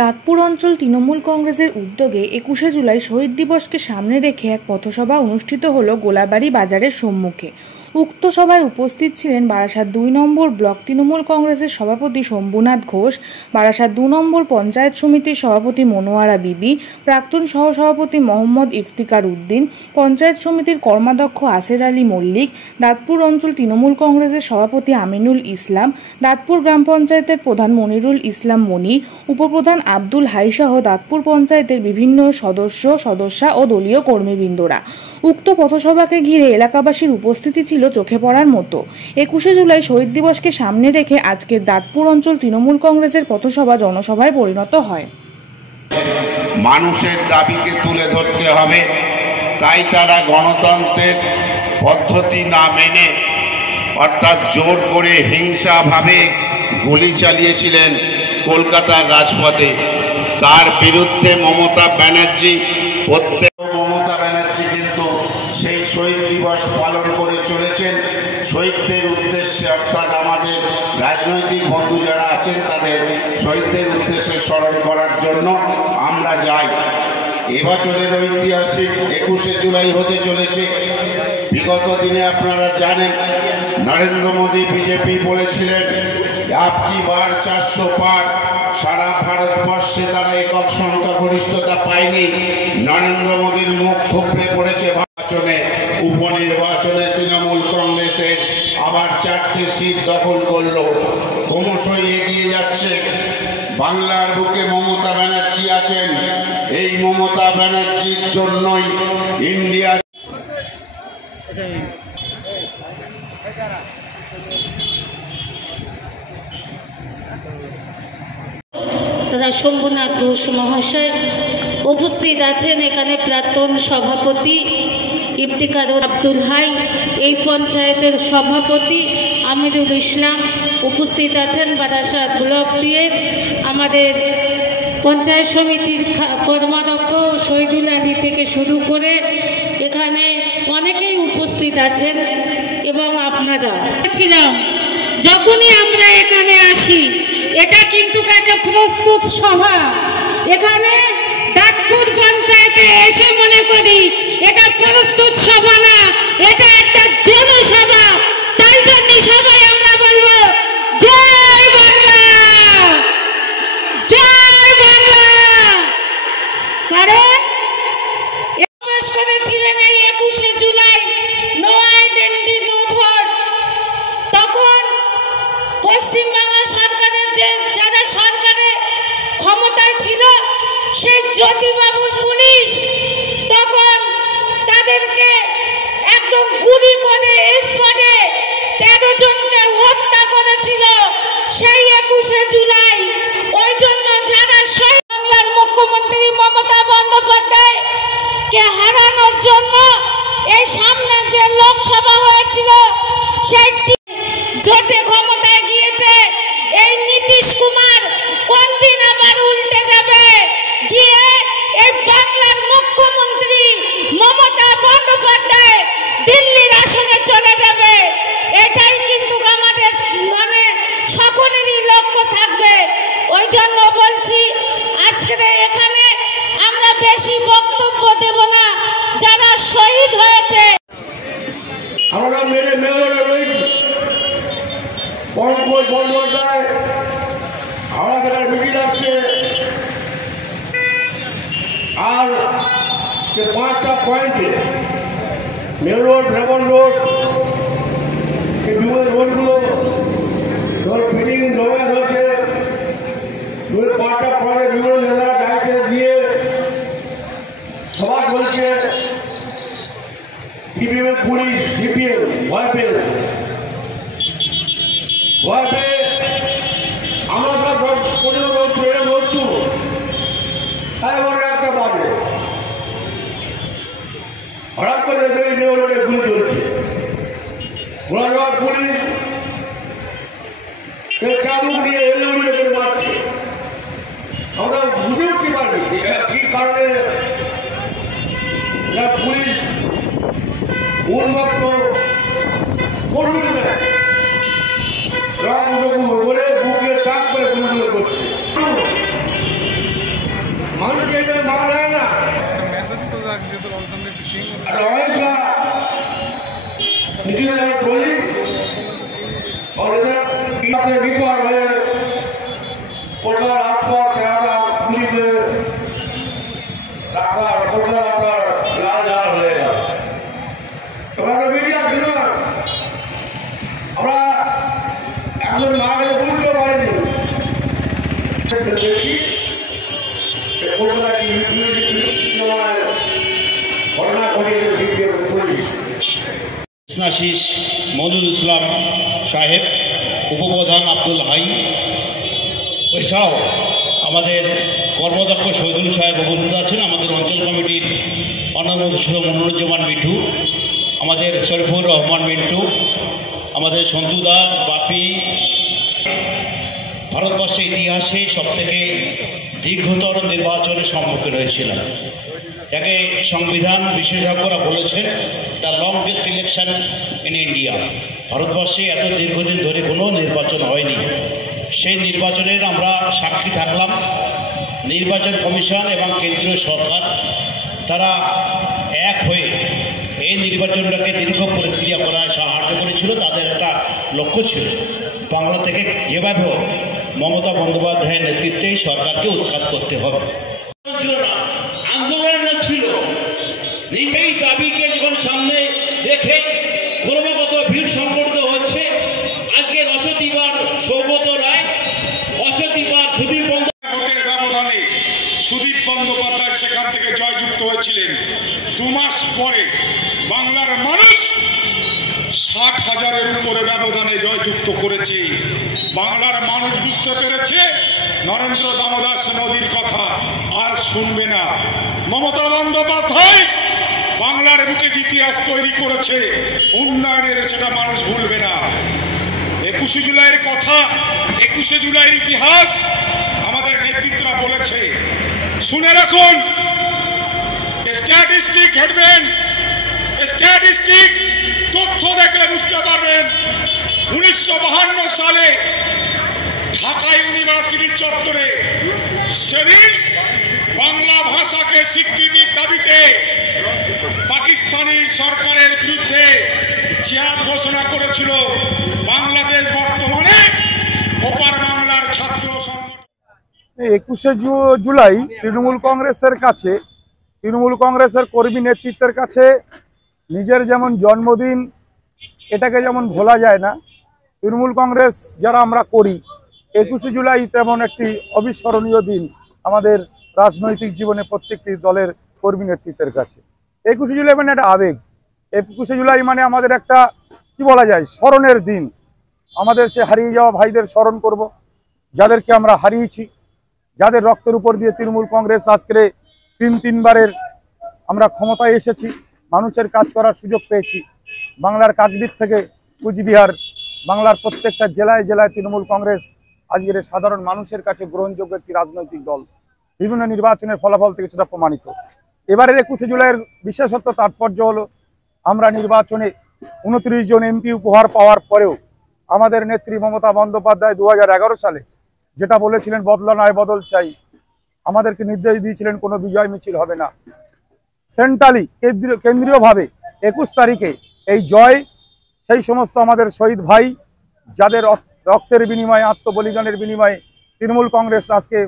দাঁতপুর অঞ্চল তৃণমূল কংগ্রেসের উদ্যোগে ২১শে জুলাই শহীদ দিবসকে সামনে রেখে এক পথসভা অনুষ্ঠিত হল গোলাবাড়ি বাজারের সম্মুখে। উক্ত সভায় উপস্থিত ছিলেন বারাসাত ২ নম্বর ব্লক তৃণমূল কংগ্রেসের সভাপতি শম্ভুনাথ ঘোষ, বারাসাত ২ নম্বর পঞ্চায়েত সমিতির সভাপতি মনোয়ারা বিবি, প্রাক্তন সহসভাপতি মোহাম্মদ ইফতিকার উদ্দিন, পঞ্চায়েত সমিতির কর্মাধ্যক্ষ আসের আলী মল্লিক, দাঁতপুর অঞ্চল তৃণমূল কংগ্রেসের সভাপতি আমিনুল ইসলাম, দাঁতপুর গ্রাম পঞ্চায়েতের প্রধান মনিরুল ইসলাম মনির, উপপ্রধান আব্দুল হাই সহ দাঁতপুর পঞ্চায়েতের বিভিন্ন সদস্যা ও দলীয় কর্মীবৃন্দরা। উক্ত পথসভাকে ঘিরে এলাকাবাসীর উপস্থিতি ছিল চোখে পড়ার মতো। ২১শে জুলাই শহীদ দিবসকে সামনে রেখে আজকের দাঁতপুর অঞ্চল তৃণমূল কংগ্রেসের পথসভা জনসভায় পরিণত হয়। মানুষের দাবিকে তুলে ধরতে হবে, তাই তারা গণতন্ত্রের পদ্ধতি না মেনে অর্থাৎ জোর করে হিংসাভাবে গুলি চালিয়েছিলেন কলকাতার রাজপথে। তার বিরুদ্ধে মমতা ব্যানার্জি কিন্তু সেই শহীদ দিবস পালন করে চলেছেন। শহীদদের উদ্দেশ্যে অর্থাৎ আমাদের রাজনৈতিক বন্ধু যারা আছেন তাদের শহীদদের উদ্দেশ্যে স্মরণ করার জন্য আমরা যাই। এবছরের ঐতিহাসিক ২১শে জুলাই হতে চলেছে। বিগত দিনে আপনারা জানেন নরেন্দ্র মোদী বিজেপি বলেছিলেন আপকি বার ৪০০ পার। সারা ভারতবর্ষে তারা একক সংখ্যাগরিষ্ঠতা পায়নি। নরেন্দ্র মোদীর মুখ থুবড়ে পড়েছে। উপনির্বাচনে তৃণমূল কংগ্রেসের আবার ৪টে সিট দখল করল, ক্রমশই এগিয়ে যাচ্ছে। বাংলার বুকে মমতা ব্যানার্জি আছেন। এই মমতা ব্যানার্জির জন্যই ইন্ডিয়া দাদা শম্ভুনাথ ঘোষ মহাশয় উপস্থিত আছেন। এখানে প্রাক্তন সভাপতি ইফতিকার আব্দুল হাই, এই পঞ্চায়েতের সভাপতি আমিরুল ইসলাম উপস্থিত আছেন। বারাসাত ব্লক বিয়ের আমাদের পঞ্চায়েত সমিতির কর্মাধ্যক্ষ শহীদুল আলী থেকে শুরু করে এখানে অনেকেই উপস্থিত আছেন। এবং আপনারা ছিলাম যখনই আমরা এখানে আসি, এটা কিন্তু একটা প্রস্তুত সভা। এখানে দাঁতপুর পঞ্চায়েতে এসে মনে করি এটা প্রস্তুত সভা না, এটা একটা জনসভা। তাই জন্য সবাই আমরা বলবো জয় বাংলা, জয় বাংলা। কারণ প্রবেশ করেছিলেন এই ২১শে জুলাই, নো আইডেন্টি নো ভোট। তখন পশ্চিমবাংলা সরকারের যারা সরকারে ক্ষমতায় ছিল সেই জ্যোতিবাবুর পুলিশ তখন তাদেরকে একদম গুলি করে স্পটে ১৩ জনকে হত্যা করেছিল সেই ২১শে জুলাই। ওই জন্য যারা বাংলার মুখ্যমন্ত্রী মমতা বন্দ্যোপাধ্যায় কে হারানোর জন্য এই সামনে যে লোকসভা হয়েছিল সেই জোটে ক্ষমতায় গিয়েছে। এই নীতিশ কুমার কোন দিন আবার উল্টে যাবে, গিয়ে এই বাংলার মুখ্যমন্ত্রী মমতা বন্দ্যোপাধ্যায় দিল্লির আসনে চলে যাবে। এটাই কিন্তু আমাদের মানে সকলেরই লক্ষ্য থাকবে। ওই জন্য বলছি আজকে এখানে আমরা বেশি বক্তব্য দেব না। যারা শহীদ হয়েছে আমরা মেরে পঙ্কজ বন্দ্যোপাধ্যায় আমাদের মিটিং আছে। আর যে 5টা পয়েন্টে মেল রোড, রেবন রোড, এই বিভিন্ন রোডগুলো মিটিং জমা হচ্ছে। 5টা পয়েন্টে বিভিন্ন নেতারা গাড়িতে দিয়ে সবাই বলছে সিপিএম পুলিশ, সিপিএম ভয় পেয়ে আমরা বলছু একটা বাজে হঠাৎ করে গুলি চলছে। পুলিশ চাবুক নিয়ে এলে মারছে। আমরা বুঝে উঠতে পারি কি কারণে পুলিশ উন্মুক্ত করুন না, রং করে বুকে তাক করে গুলিগুলো করছে। মানুষকে এটা মারা যায় না। আর অনেকটা নিজেদের ট্রলি অনেকের বিকর হয়ে কলকাতার হাত পর কেনাটা পুলিশে ডাক্তার কলকাতার আপনার লাল ঝাল হয়ে গেল। তোমাকে মিডিয়া দিল আমরা একজন মাকে বুঝতেও পারিনি দেখি কলকাতা ঘটনা ঘটিয়েছে ভিডিও পুলিশ। কৃষ্ণাশিস মঞ্জুর ইসলাম সাহেব, উপপ্রধান আব্দুল হাই, এছাড়াও আমাদের কর্মদক্ষ শহীদুল সাহেব উপস্থিত আছেন, আমাদের অঞ্চল কমিটির অন্যান্য সদস্য মনিরুজ্জামান মিঠু, আমাদের শরীফুর রহমান মিন্টু, আমাদের সন্তুদা বাপি। ভারতবর্ষের ইতিহাসে সবথেকে দীর্ঘতর নির্বাচনের সম্মুখীন হয়েছিলাম। যাকে সংবিধান বিশেষজ্ঞরা বলেছেন the longest election in India. ভারতবর্ষে এত দীর্ঘদিন ধরে কোনো নির্বাচন হয়নি। সেই নির্বাচনের আমরা সাক্ষী থাকলাম। নির্বাচন কমিশন এবং কেন্দ্রীয় সরকার তারা এক হয়ে এই নির্বাচনটাকে দীর্ঘ প্রক্রিয়া করায় সাহায্য করেছিল। তাদের একটা লক্ষ্য ছিল বাংলা থেকে যেভাবে মমতা বন্দ্যোপাধ্যায়ের নেতৃত্বে সরকারকে উৎখাত করতে হবে। আন্দোলন ছিল, এই দাবিকে যখন সামনে রেখে ক্রমাগত ভিড় সংগঠিত হচ্ছে। আজকে অসতিবার সৌগত রায়, অসতিবার সুদীপ ভোটের ব্যবধানে সুদীপ বন্দ্যোপাধ্যায় সেখান থেকে জয়যুক্ত হয়েছিলেন। 2 মাস পরে বাংলার মানুষ 60,000-এর উপরে ব্যবধানে জয়যুক্ত করেছে। বাংলার মানুষ বুঝতে পেরেছে নরেন্দ্র দামোদাস নদীর কথা আর শুনবে না। মমতা বন্দ্যোপাধ্যায় বাংলার বুকে ইতিহাস তৈরি করেছে, উন্নয়নের সেটা মানুষ ভুলবে না। 21শে জুলাইয়ের কথা, 21শে জুলাইয়ের ইতিহাস আমাদের নেতৃত্বরা বলেছে। শুনে রাখুন, স্ট্যাটিস্টিক ঘেটবেন, স্ট্যাটিস্টিক তথ্য দেখলে বুঝতে পারবেন 1952 সালে ঢাকা ইউনিভার্সিটির চত্বরে সেদিন বাংলা ভাষাকে স্বীকৃতির দাবিতে পাকিস্তানি সরকারের বিরুদ্ধে জিহাদ ঘোষণা করেছিল বাংলাদেশ। বর্তমানে ওপার বাংলার ছাত্র সংগঠন 21শে জুলাই তৃণমূল কংগ্রেসের কাছে, তৃণমূল কংগ্রেসের কর্মী নেতৃত্বের কাছে নিজের যেমন জন্মদিন, এটাকে যেমন ভোলা যায় না, তৃণমূল কংগ্রেস যারা আমরা করি 21শে জুলাই তেমন একটি অবিস্মরণীয় দিন আমাদের রাজনৈতিক জীবনে প্রত্যেকটি দলের কর্মী নেতৃত্বের কাছে। 21শে জুলাই মানে একটা আবেগ। 21শে জুলাই মানে আমাদের একটা কি বলা যায় স্মরণের দিন। আমাদের সে হারিয়ে যাওয়া ভাইদের স্মরণ করব, যাদেরকে আমরা হারিয়েছি, যাদের রক্তের উপর দিয়ে তৃণমূল কংগ্রেস আজকে 3-3বারের আমরা ক্ষমতায় এসেছি, মানুষের কাজ করার সুযোগ পেয়েছি। বাংলার কাকদ্বীপ থেকে কুচবিহার, বাংলার প্রত্যেকটা জেলায় জেলায় তৃণমূল কংগ্রেস আজকের সাধারণ মানুষের কাছে গ্রহণযোগ্য একটি রাজনৈতিক দল। বিভিন্ন নির্বাচনের ফলাফল থেকে সেটা প্রমাণিত। এবারের 21শে জুলাইয়ের বিশেষত্ব তাৎপর্য হলো আমরা নির্বাচনে 29 জন এমপি উপহার পাওয়ার পরেও আমাদের নেত্রী মমতা বন্দ্যোপাধ্যায় 2011 সালে যেটা বলেছিলেন বদলা নয় বদল চাই, আমাদেরকে নির্দেশ দিয়েছিলেন কোনো বিজয় মিছিল হবে না। সেন্ট্রালি কেন্দ্রীয়ভাবে 21 তারিখে এই জয় সেই সমস্ত আমাদের শহীদ ভাই যাদের রক্তের বিনিময়ে, আত্মবলিদানের বিনিময়ে তৃণমূল কংগ্রেস আজকে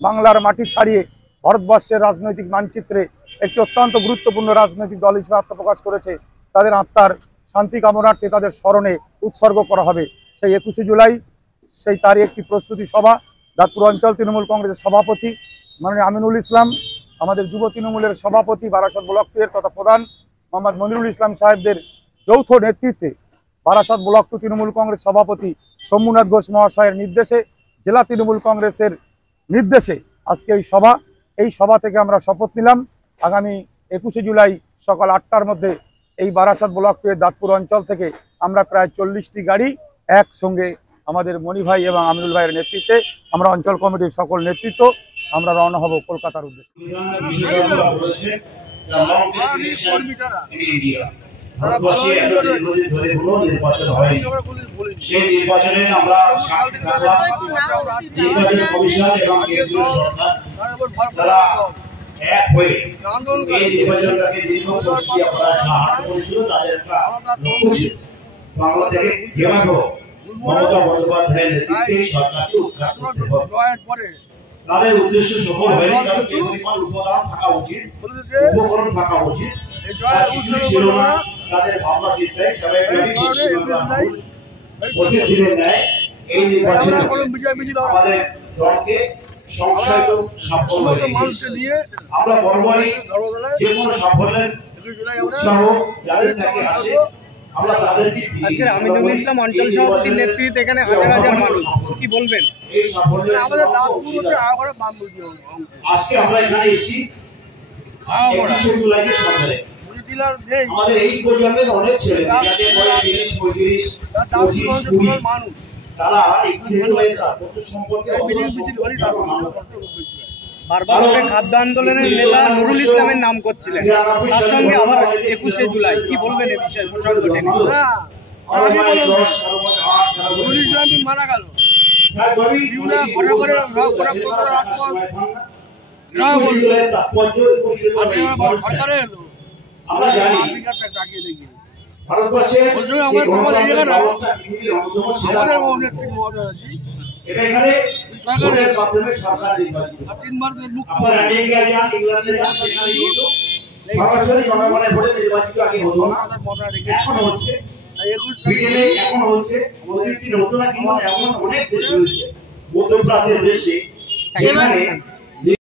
বাংলার মাটি ছাড়িয়ে ভারতবর্ষের রাজনৈতিক মানচিত্রে একটি অত্যন্ত গুরুত্বপূর্ণ রাজনৈতিক দল হিসেবে আত্মপ্রকাশ করেছে। তাদের আত্মার শান্তি কামনার্থে তাদের স্মরণে উৎসর্গ করা হবে সেই 21শে জুলাই। সেই তারই একটি প্রস্তুতি সভা দাঁতপুর অঞ্চল তৃণমূল কংগ্রেসের সভাপতি মাননীয় আমিনুল ইসলাম, আমাদের যুব তৃণমূলের সভাপতি বারাসত ব্লক 2 এর তথা প্রধান মোহাম্মদ মনিরুল ইসলাম সাহেবদের যৌথ নেতৃত্বে বারাসত ব্লক 2 তৃণমূল কংগ্রেস সভাপতি শম্ভুনাথ ঘোষ মহাশয়ের নির্দেশে, জেলা তৃণমূল কংগ্রেসের নির্দেশে আজকে এই সভা থেকে আমরা শপথ নিলাম আগামী 21শে জুলাই সকাল 8টার মধ্যে এই বারাসত ব্লক 2 এর দাঁতপুর অঞ্চল থেকে আমরা প্রায় 40টি গাড়ি একসঙ্গে আমাদের মণি ভাই এবং আমিনুল ভাইয়ের নেতৃত্বে আমরা অঞ্চল কমিটির সকল নেতৃত্ব আমরা রওনা হব কলকাতার উদ্দেশ্যে। সেই নির্বাচনে আমরা তারা এক হয়ে এই নির্বাচনটাকে দীর্ঘপ্রক্রিয়া করার সাহায্য করেছিল। তাদের একটা লক্ষ্য ছিল বাংলা থেকে যেভাবে মমতা বন্দ্যোপাধ্যায়ের নেতৃত্বে সরকারকে উৎখাত করতে হবে। তাদের উদ্দেশ্য সফল হয়নি, কারণ যে পরিমাণ উপাদান থাকা উচিত, উপকরণ থাকা উচিত, ছিল না তাদের ভাবনা চিন্তায়। প্রতিদিনের ন্যায় এই নির্বাচনে আমাদের দলকে সংশয় সাফল্য নিয়ে আমরা বরাবরই যে কোনো সাফল্যের উৎসাহ যাদের থেকে আসে আমরা তাদেরকে। আজকের আমিনুল ইসলাম অঞ্চল সভাপতির নেতৃত্বে এখানে হাজার হাজার মানুষ, কি বলবেন? এই সাফল্য আজকে আমরা এখানে এসেছি 21শে জুলাইকে সামনে রেখে। আমাদের এই প্রজন্মের অনেক ছেলে যাদের বয়স 30, 35, 25, 20 মানুষ, তারা এই সম্পর্কে বারবার করে খাদ্য আন্দোলনের নেতা নুরুল ইসলামের নাম করছিলেন, তার সঙ্গে আবার 21শে জুলাই, কি বলবেন এই বিষয়ে? প্রসঙ্গটা নুরুল ইসলাম মারা গেল, আমরা জানি ভারতবর্ষে এটা এখানে ভোটের মাধ্যমে সরকার নির্বাচিত। আপনারা আমেরিকা যান, ইংল্যান্ডে যান, সেখানে কিন্তু সরাসরি জনগণের ভোটে নির্বাচিত আগে হতো না, এখন হচ্ছে। ব্রিটেনে এখন হচ্ছে, নতুন না কিন্তু এমন অনেক দেশ রয়েছে মধ্যপ্রাচ্যের দেশে যেখানে